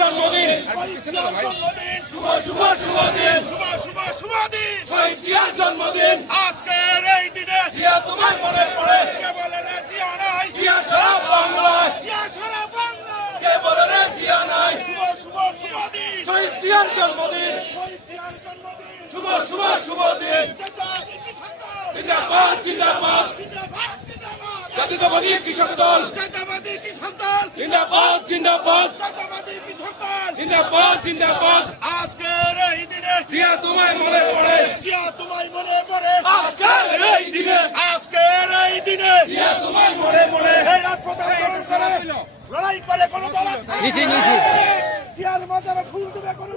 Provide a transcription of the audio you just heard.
জন্মদিন শুভ শুভ শুভ দিন, শুভ শুভ শুভ দিন, শহীদ জিয়ার জন্মদিন। আজকের এই দিনে জিয়া তোমায় মনে পড়ে, কে বলে রে জিয়া নাই, জিয়া সারা বাংলায়। জিয়া সারা বাংলা, কে বলে রে জিয়া নাই, শুভ শুভ শুভ দিন, শহীদ জিয়ার জন্মদিন। শহীদ জিয়ার জন্মদিন, শুভ শুভ শুভ দিন। জিন্দাবাদ কৃষক দল, জিন্দাবাদ জিন্দাবাদ জিন্দাবাদ জিন্দাবাদ, জাতীয়তাবাদী কৃষক দল। জিন্দাবাদী কৃষক দল, জিন্দাবাদ জিন্দাবাদ জিন্দাবাদী কৃষক দল। জিন্দাবাদ জিন্দাবাদ। আজকের এই দিনে জিয়া তোমায় মনে পড়ে, জিয়া তোমায় মনে পড়ে, আজকের এই দিনে আজকের এই দিনে জিয়া তোমায় মনে পড়ে। এই রাজপথে লড়াই করে কোনো দল আছে? জিয়ার মাজারে ফুল দেবে কোনো